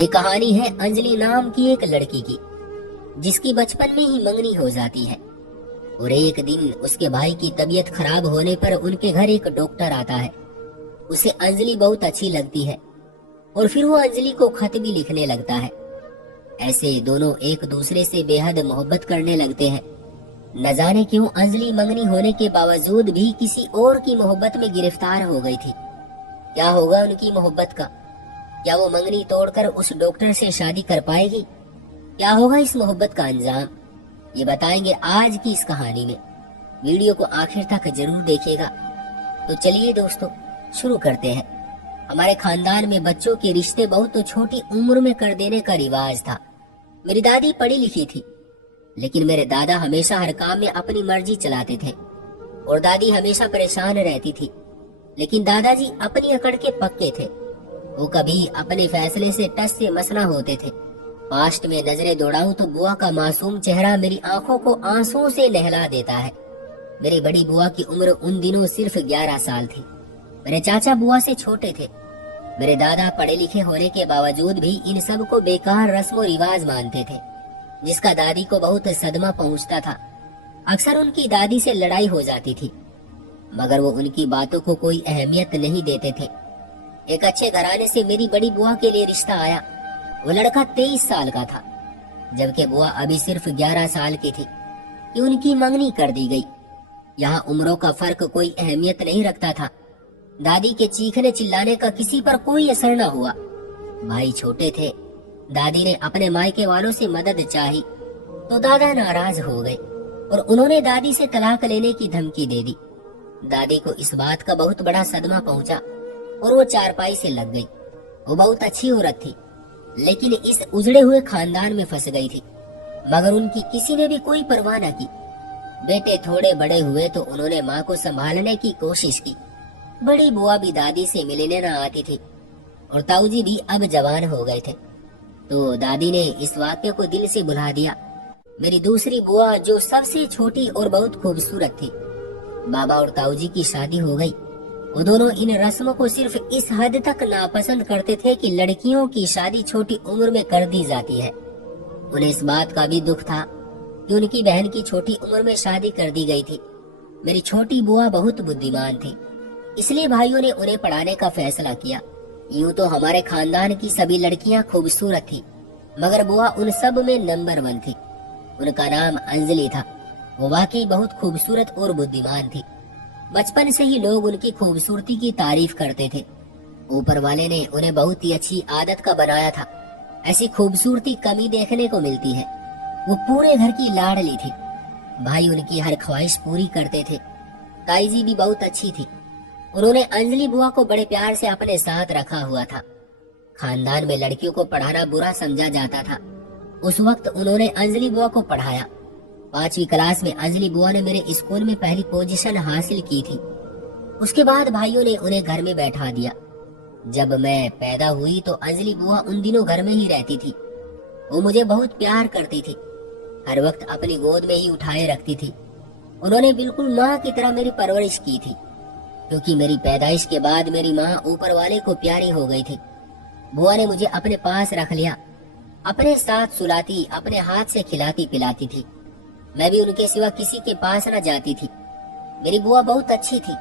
ये कहानी है अंजलि नाम की एक लड़की की, जिसकी बचपन में ही मंगनी हो जाती है। और एक दिन उसके भाई की तबीयत खराब होने पर उनके घर एक डॉक्टर आता है। उसे अंजलि बहुत अच्छी लगती है और फिर वो अंजलि को खत भी लिखने लगता है। ऐसे दोनों एक दूसरे से बेहद मोहब्बत करने लगते हैं। न जाने क्यों अंजलि मंगनी होने के बावजूद भी किसी और की मोहब्बत में गिरफ्तार हो गई थी। क्या होगा उनकी मोहब्बत का? क्या वो मंगनी तोड़कर उस डॉक्टर से शादी कर पाएगी? क्या होगा इस मोहब्बत का अंजाम? ये बताएंगे आज की इस कहानी में। वीडियो को आखिर तक जरूर देखिएगा। तो चलिए दोस्तों, शुरू करते हैं। हमारे खानदान में बच्चों के रिश्ते बहुत तो छोटी उम्र में कर देने का रिवाज था। मेरी दादी पढ़ी लिखी थी, लेकिन मेरे दादा हमेशा हर काम में अपनी मर्जी चलाते थे। और दादी हमेशा परेशान रहती थी, लेकिन दादाजी अपनी अकड़ के पक्के थे। वो कभी अपने फैसले से टस से मस ना होते थे। पास्ट में नजरें दौड़ाऊं तो बुआ का मासूम चेहरा मेरी आंखों को आंसुओं से नहला देता है। मेरी बड़ी बुआ की उम्र उन दिनों सिर्फ 11 साल थी। मेरे चाचा बुआ से छोटे थे। मेरे दादा पढ़े लिखे होने के बावजूद भी इन सब को बेकार रस्म रिवाज मानते थे, जिसका दादी को बहुत सदमा पहुंचता था। अक्सर उनकी दादी से लड़ाई हो जाती थी, मगर वो उनकी बातों को कोई अहमियत नहीं देते थे। एक अच्छे घराने से मेरी बड़ी बुआ के लिए रिश्ता आया। वो लड़का 23 साल का था, जबकि बुआ अभी सिर्फ 11 साल की थी कि उनकी मंगनी कर दी गई। यहाँ उम्रों का फर्क कोई अहमियत नहीं रखता था। दादी के चीखने चिल्लाने का किसी पर कोई असर न हुआ। भाई छोटे थे। दादी ने अपने मायके वालों से मदद चाही तो दादा नाराज हो गए और उन्होंने दादी से तलाक लेने की धमकी दे दी। दादी को इस बात का बहुत बड़ा सदमा पहुंचा और वो चारपाई से लग गई। वो बहुत अच्छी औरत थी, लेकिन इस उजड़े हुए खानदान में फंस गई थी। मगर उनकी किसी ने भी कोई परवाह न की। बेटे थोड़े बड़े हुए तो उन्होंने माँ को संभालने की कोशिश की। बड़ी बुआ भी दादी से मिलने न आती थी और ताऊजी भी अब जवान हो गए थे, तो दादी ने इस वाक्य को दिल से भुला दिया। मेरी दूसरी बुआ, जो सबसे छोटी और बहुत खूबसूरत थी, बाबा और ताऊजी की शादी हो गई। वो दोनों इन रस्मों को सिर्फ इस हद तक नापसंद करते थे कि लड़कियों की शादी छोटी उम्र में कर दी जाती है। उन्हें इस बात का भी दुख था कि उनकी बहन की छोटी उम्र में शादी कर दी गई थी। मेरी छोटी बुआ बहुत बुद्धिमान थी, इसलिए भाइयों ने उन्हें पढ़ाने का फैसला किया। यूं तो हमारे खानदान की सभी लड़कियां खूबसूरत थी, मगर बुआ उन सब में नंबर 1 थी। उनका नाम अंजलि था। वो वाकई बहुत खूबसूरत और बुद्धिमान थी। बचपन से ही लोग उनकी खूबसूरती की तारीफ करते थे। ऊपर वाले ने उन्हें बहुत ही अच्छी आदत का बनाया था। ऐसी खूबसूरती कमी देखने को मिलती है। वो पूरे घर की लाडली थी। भाई उनकी हर ख्वाहिश पूरी करते थे। ताई जी भी बहुत अच्छी थी। उन्होंने अंजलि बुआ को बड़े प्यार से अपने साथ रखा हुआ था। खानदान में लड़कियों को पढ़ाना बुरा समझा जाता था। उस वक्त उन्होंने अंजलि बुआ को पढ़ाया। 5वीं क्लास में अंजलि बुआ ने मेरे स्कूल में पहली पोजीशन हासिल की थी। उसके बाद भाइयों ने उन्हें घर में बैठा दिया। जब मैं पैदा हुई तो अंजलि बुआ उन दिनों घर में ही रहती थी। वो मुझे बहुत प्यार करती थी, हर वक्त अपनी गोद में ही उठाए रखती थी। उन्होंने बिल्कुल माँ की तरह मेरी परवरिश की थी, क्योंकि मेरी पैदाइश के बाद मेरी माँ ऊपर वाले को प्यारी हो गई थी। बुआ ने मुझे अपने पास रख लिया, अपने साथ सुलाती, अपने हाथ से खिलाती पिलाती थी। मैं भी उनके सिवा किसी के पास न जाती थी। मेरी बुआ बहुत अच्छी थी।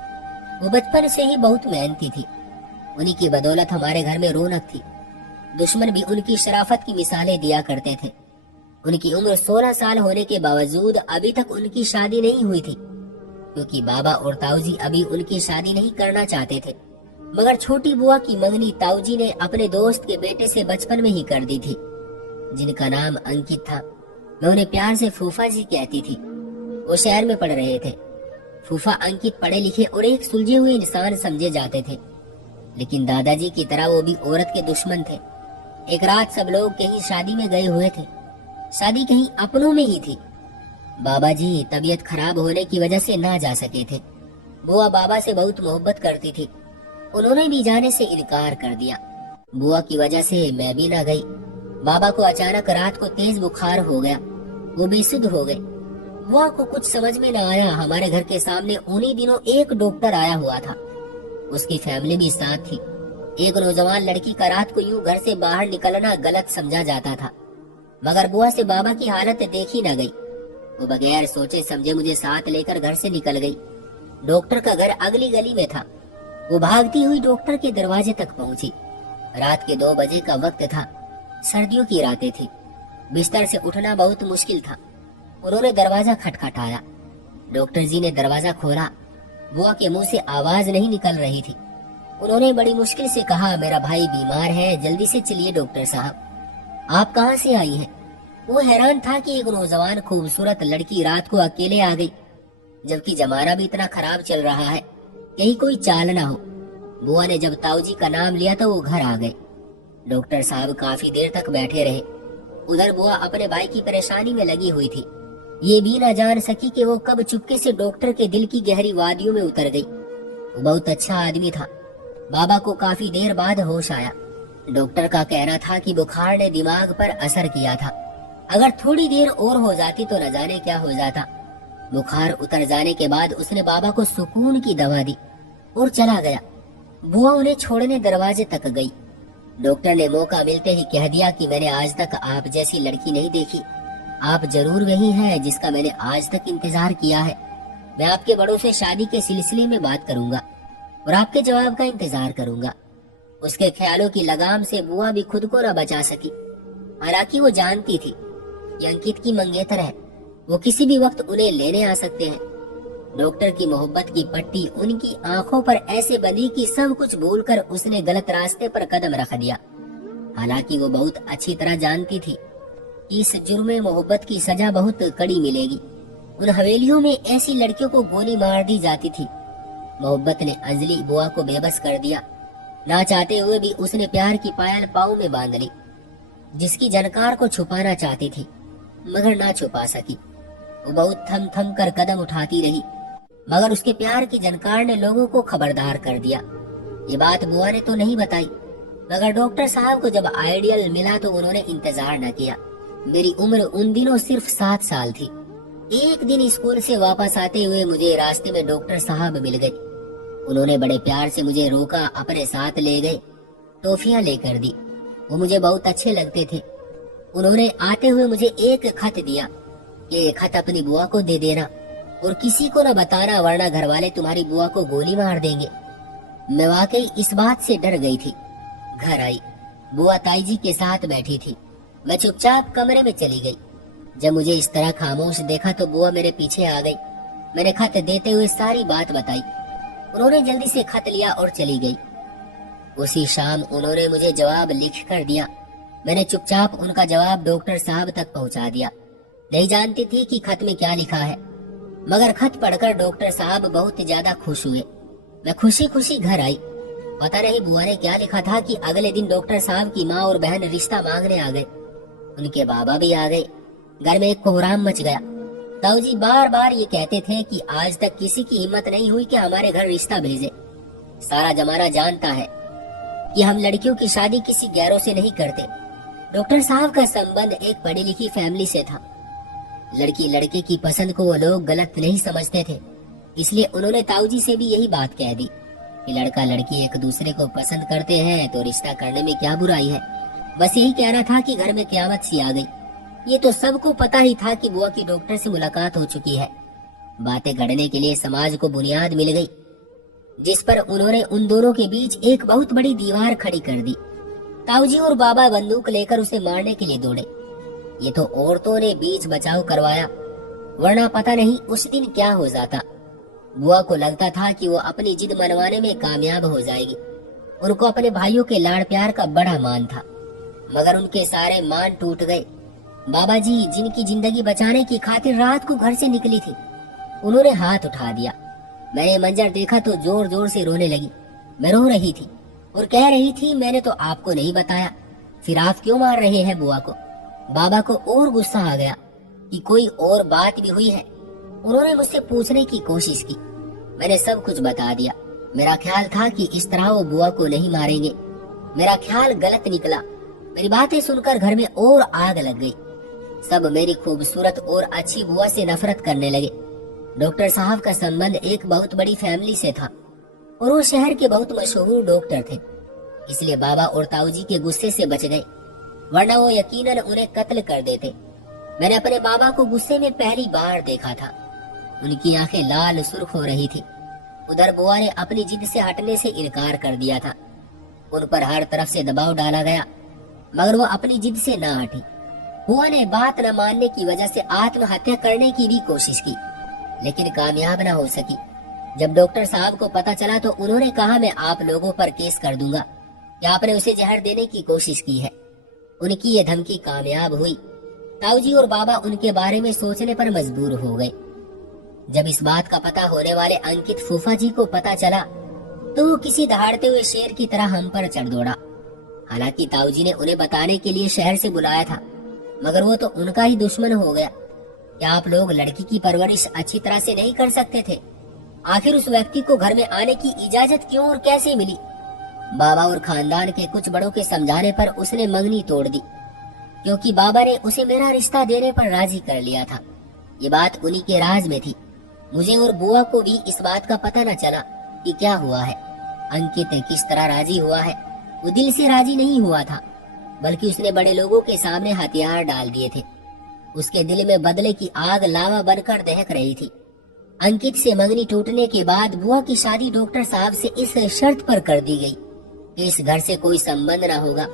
वो बचपन से ही बहुत मेहनती थी। उन्हीं की बदौलत हमारे घर में रौनक थी। दुश्मन भी उनकी शराफत की मिसालें दिया करते थे। उनकी उम्र 16 साल होने के बावजूद अभी तक उनकी शादी नहीं हुई थी, क्योंकि बाबा और ताऊजी अभी उनकी शादी नहीं करना चाहते थे। मगर छोटी बुआ की मंगनी ताऊजी ने अपने दोस्त के बेटे से बचपन में ही कर दी थी, जिनका नाम अंकित था। मैं उन्हें प्यार से फूफा जी कहती थी। वो शहर में पढ़ रहे थे। फूफा अंकित पढ़े लिखे और एक सुलझे हुए इंसान समझे जाते थे, लेकिन दादाजी की तरह वो भी औरत के दुश्मन थे। एक रात सब लोग कहीं शादी में गए हुए थे। शादी कहीं अपनों में ही थी। बाबा जी तबीयत खराब होने की वजह से ना जा सके थे। बुआ बाबा से बहुत मोहब्बत करती थी। उन्होंने भी जाने से इनकार कर दिया। बुआ की वजह से मैं भी ना गई। बाबा को अचानक रात को तेज बुखार हो गया। वो बेसुध हो गए। बुआ को कुछ समझ में न आया। हमारे घर के सामने उन्हीं दिनों एक डॉक्टर आया हुआ था। उसकी फैमिली भी साथ थी। एक नौजवान लड़की का रात को यूं घर से बाहर निकलना गलत समझा जाता था, मगर बुआ से बाबा की हालत देखी न गई। वो बगैर सोचे समझे मुझे साथ लेकर घर से निकल गई। डॉक्टर का घर अगली गली में था। वो भागती हुई डॉक्टर के दरवाजे तक पहुंची। रात के 2 बजे का वक्त था। सर्दियों की रातें थी। बिस्तर से उठना बहुत मुश्किल था। उन्होंने दरवाजा खटखटाया। डॉक्टर जी ने दरवाजा खोला। बुआ के मुंह से आवाज नहीं निकल रही थी। उन्होंने बड़ी मुश्किल से कहा, मेरा भाई बीमार है, जल्दी से चलिए डॉक्टर साहब। आप कहाँ से आई हैं? वो हैरान था कि एक नौजवान खूबसूरत लड़की रात को अकेले आ गई, जबकि जमाना भी इतना खराब चल रहा है, कहीं कोई चाल ना हो। बुआ ने जब ताऊजी का नाम लिया तो वो घर आ गए। डॉक्टर साहब काफी देर तक बैठे रहे। उधर बुआ अपने भाई की परेशानी में लगी हुई थी। ये भी न जान सकी कि वो कब चुपके से डॉक्टर के दिल की गहरी वादियों में उतर गई। वो बहुत अच्छा आदमी था। बाबा को काफी देर बाद होश आया। डॉक्टर का कहना था कि बुखार ने दिमाग पर असर किया था। अगर थोड़ी देर और हो जाती तो न जाने क्या हो जाता। बुखार उतर जाने के बाद उसने बाबा को सुकून की दवा दी और चला गया। बुआ उन्हें छोड़ने दरवाजे तक गई। डॉक्टर ने मौका मिलते ही कह दिया कि मैंने आज तक आप जैसी लड़की नहीं देखी। आप जरूर वही हैं जिसका मैंने आज तक इंतजार किया है। मैं आपके बड़ों से शादी के सिलसिले में बात करूंगा और आपके जवाब का इंतजार करूंगा। उसके ख्यालों की लगाम से बुआ भी खुद को न बचा सकी। हालांकि वो जानती थी कि अंकित की मंगेतर है, वो किसी भी वक्त उन्हें लेने आ सकते हैं। डॉक्टर की मोहब्बत की पट्टी उनकी आंखों पर ऐसे बंधी कि सब कुछ भूलकर उसने गलत रास्ते पर कदम रख दिया। हालांकि वो बहुत अच्छी तरह जानती थी कि इस जुर्मे मोहब्बत की सजा बहुत कड़ी मिलेगी। उन हवेलियों में ऐसी लड़कियों को गोली मार दी जाती थी। मोहब्बत ने अंजलि बुआ को बेबस कर दिया। ना चाहते हुए भी उसने प्यार की पायल पाँव में बांध ली, जिसकी झनकार को छुपाना चाहती थी मगर ना छुपा सकी। वो बहुत थम थम कर कदम उठाती रही, मगर उसके प्यार की झनकार ने लोगों को खबरदार कर दिया। ये बात बुआ ने तो नहीं बताई, मगर डॉक्टर साहब को जब आइडियल मिला तो उन्होंने इंतजार न किया। मेरी उम्र उन दिनों सिर्फ 7 साल थी। एक दिन स्कूल से वापस आते हुए मुझे रास्ते में डॉक्टर साहब मिल गए। उन्होंने बड़े प्यार से मुझे रोका, अपने साथ ले गए, टॉफियां लेकर दी। वो मुझे बहुत अच्छे लगते थे। उन्होंने आते हुए मुझे एक खत दिया, ये खत अपनी बुआ को दे देना और किसी को न बताना, वरना घर वाले तुम्हारी बुआ को गोली मार देंगे। मैं वाकई इस बात से डर गई थी। घर आई, बुआ ताई जी के साथ बैठी थी। मैं चुपचाप कमरे में चली गई। जब मुझे इस तरह खामोश देखा तो बुआ मेरे पीछे आ गई। मैंने खत देते हुए सारी बात बताई। उन्होंने जल्दी से खत लिया और चली गई। उसी शाम उन्होंने मुझे जवाब लिख कर दिया। मैंने चुपचाप उनका जवाब डॉक्टर साहब तक पहुंचा दिया। नहीं जानती थी कि खत में क्या लिखा है, मगर खत पढ़कर डॉक्टर साहब बहुत ज्यादा खुश हुए। मैं खुशी खुशी घर आई। पता नहीं बुआ ने क्या लिखा था कि अगले दिन डॉक्टर साहब की माँ और बहन रिश्ता मांगने आ गए। उनके बाबा भी आ गए। घर में एक कोहराम मच गया। ताऊजी बार बार ये कहते थे कि आज तक किसी की हिम्मत नहीं हुई कि हमारे घर रिश्ता भेजे। सारा जमाना जानता है कि हम लड़कियों की शादी किसी गैरों से नहीं करते। डॉक्टर साहब का संबंध एक पढ़ी लिखी फैमिली से था। लड़की लड़के की पसंद को वो लोग गलत नहीं समझते थे, इसलिए उन्होंने ताऊजी से भी यही बात कह दी कि लड़का लड़की एक दूसरे को पसंद करते हैं तो रिश्ता करने में क्या बुराई है। बस यही कहना था कि घर में क़यामत सी आ गई। ये तो सबको पता ही था कि बुआ की डॉक्टर से मुलाकात हो चुकी है। बातें गढ़ने के लिए समाज को बुनियाद मिल गई, जिस पर उन्होंने उन दोनों के बीच एक बहुत बड़ी दीवार खड़ी कर दी। ताऊजी और बाबा बंदूक लेकर उसे मारने के लिए दौड़े। ये तो औरतों ने बीच बचाव करवाया, वरना पता नहीं उस दिन क्या हो जाता। बुआ को लगता था कि वो अपनी जिद मनवाने में कामयाब हो जाएगी। उनको अपने भाइयों के लाड़ प्यार का बड़ा मान था, मगर उनके सारे मान टूट गए। बाबा जी जिनकी जिंदगी बचाने की खातिर रात को घर से निकली थी, उन्होंने हाथ उठा दिया। मैंने मंजर देखा तो जोर जोर से रोने लगी। मैं रो रही थी और कह रही थी, मैंने तो आपको नहीं बताया, फिर आप क्यों मार रहे हैं बुआ को। बाबा को और गुस्सा आ गया कि कोई और बात भी हुई है। उन्होंने मुझसे पूछने की कोशिश की। मैंने सब कुछ बता दिया। मेरा ख्याल था कि इस तरह वो बुआ को नहीं मारेंगे। मेरा ख्याल गलत निकला। मेरी बातें सुनकर घर में और आग लग गई। सब मेरी खूबसूरत और अच्छी बुआ से नफरत करने लगे। डॉक्टर साहब का संबंध एक बहुत बड़ी फैमिली से था और वो शहर के बहुत मशहूर डॉक्टर थे, इसलिए बाबा और ताऊ जी के गुस्से से बच गए, वरना वो यकीनन उन्हें कत्ल कर देते। मैंने अपने बाबा को गुस्से में पहली बार देखा था। उनकी आंखें लाल सुर्ख हो रही थी। उधर बुआ ने अपनी जिद से हटने से इनकार कर दिया था। उन पर हर तरफ से दबाव डाला गया, मगर वो अपनी जिद से न हटी। बुआ ने बात न मानने की वजह से आत्महत्या करने की भी कोशिश की, लेकिन कामयाब न हो सकी। जब डॉक्टर साहब को पता चला तो उन्होंने कहा, मैं आप लोगों पर केस कर दूंगा कि आपने उसे जहर देने की कोशिश की है। उनकी ये धमकी कामयाब हुई। ताऊजी और बाबा उनके बारे में सोचने पर मजबूर हो गए। जब इस बात का पता होने वाले अंकित फूफा जी को पता चला तो वो किसी दहाड़ते हुए शेर की तरह हम पर चढ़ दौड़ा। हालांकि ताऊजी ने उन्हें बताने के लिए शहर से बुलाया था, मगर वो तो उनका ही दुश्मन हो गया। क्या आप लोग लड़की की परवरिश अच्छी तरह से नहीं कर सकते थे? आखिर उस व्यक्ति को घर में आने की इजाजत क्यों और कैसे मिली? बाबा और खानदान के कुछ बड़ों के समझाने पर उसने मंगनी तोड़ दी, क्योंकि बाबा ने उसे मेरा रिश्ता देने पर राजी कर लिया था। ये बात उन्हीं के राज में थी। मुझे और बुआ को भी इस बात का पता न चला कि क्या हुआ है, अंकित किस तरह राजी हुआ है। वो दिल से राजी नहीं हुआ था, बल्कि उसने बड़े लोगों के सामने हथियार डाल दिए थे। उसके दिल में बदले की आग लावा बनकर दहक रही थी। अंकित से मंगनी टूटने के बाद बुआ की शादी डॉक्टर साहब से इस शर्त पर कर दी गई कि इस घर से कोई संबंध न होगा,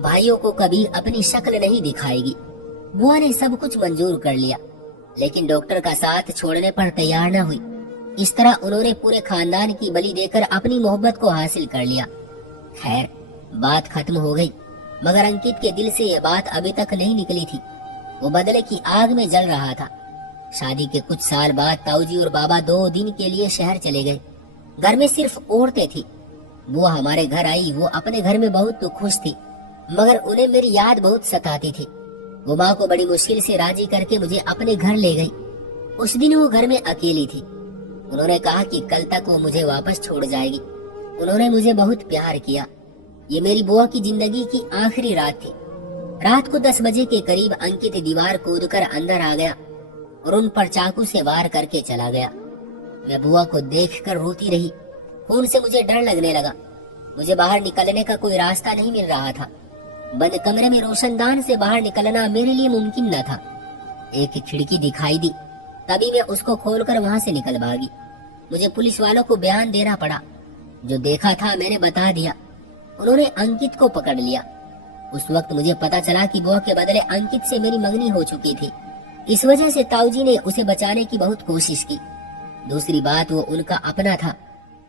भाइयों को कभी अपनी शक्ल नहीं दिखाएगी। बुआ ने सब कुछ मंजूर कर लिया, लेकिन डॉक्टर का साथ छोड़ने पर तैयार न हुई। इस तरह उन्होंने पूरे खानदान की बलि देकर अपनी मोहब्बत को हासिल कर लिया। खैर, बात खत्म हो गई, मगर अंकित के दिल से यह बात अभी तक नहीं निकली थी। वो बदले की आग में जल रहा था। शादी के कुछ साल बाद ताऊजी और बाबा 2 दिन के लिए शहर चले गए। घर में सिर्फ औरतें थी। बुआ हमारे घर आई। वो अपने घर में बहुत तो खुश थी, मगर उन्हें मेरी याद बहुत सताती थी। वो माँ को बड़ी मुश्किल से राजी करके मुझे अपने घर ले गई। उस दिन वो घर में अकेली थी। उन्होंने कहा कि कल तक वो मुझे वापस छोड़ जाएगी। उन्होंने मुझे बहुत प्यार किया। ये मेरी बुआ की जिंदगी की आखिरी रात थी। रात को 10 बजे के करीब अंकित दीवार कूदकर अंदर आ गया और उन पर चाकू से वार करके चला गया। मैं बुआ को देखकर रोती रही। खून से मुझे डर लगने लगा। मुझे बाहर निकलने का कोई रास्ता नहीं मिल रहा था। बंद कमरे में रोशनदान से बाहर निकलना मेरे लिए मुमकिन न था। एक खिड़की दिखाई दी, तभी मैं उसको खोलकर वहां से निकल भागी। मुझे पुलिस वालों को बयान देना पड़ा। जो देखा था मैंने बता दिया। उन्होंने अंकित को पकड़ लिया। उस वक्त मुझे पता चला कि बुआ के बदले अंकित से मेरी मंगनी हो चुकी थी। इस वजह से ताऊजी ने उसे बचाने की बहुत कोशिश की। दूसरी बात, वो उनका अपना था,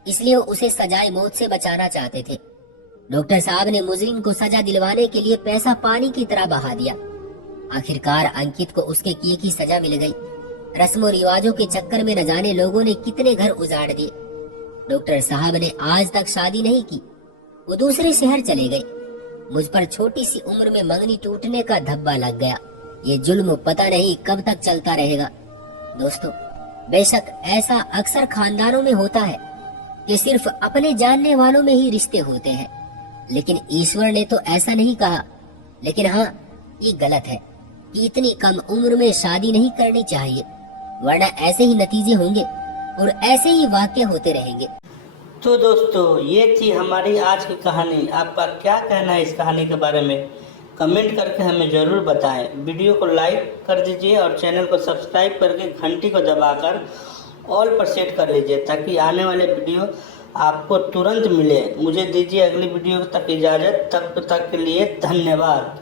इसलिए वो उसे सजाए मौत से बचाना चाहते थे। डॉक्टर साहब ने मुजरिम को सजा दिलवाने के लिए पैसा पानी की तरह बहा दिया। आखिरकार अंकित को उसके किए की सजा मिल गई। रस्मों रिवाजों के चक्कर में न जाने लोगों ने कितने घर उजाड़ दिए। डॉक्टर साहब ने आज तक शादी नहीं की। वो दूसरे शहर चले गए। मुझ पर छोटी सी उम्र में मंगनी टूटने का धब्बा लग गया। ये जुल्म पता नहीं कब तक चलता रहेगा। दोस्तों, बेशक ऐसा अक्सर खानदानों में होता है कि सिर्फ अपने जानने वालों में ही रिश्ते होते हैं, लेकिन ईश्वर ने तो ऐसा नहीं कहा। लेकिन हाँ, ये गलत है कि इतनी कम उम्र में शादी नहीं करनी चाहिए, वरना ऐसे ही नतीजे होंगे और ऐसे ही वाक़ये होते रहेंगे। तो दोस्तों, ये थी हमारी आज की कहानी। आपका क्या कहना है इस कहानी के बारे में? कमेंट करके हमें ज़रूर बताएं। वीडियो को लाइक कर दीजिए और चैनल को सब्सक्राइब करके घंटी को दबाकर ऑल पर सेट कर लीजिए, ताकि आने वाले वीडियो आपको तुरंत मिले। मुझे दीजिए अगली वीडियो तक इजाज़त। तब तक के लिए धन्यवाद।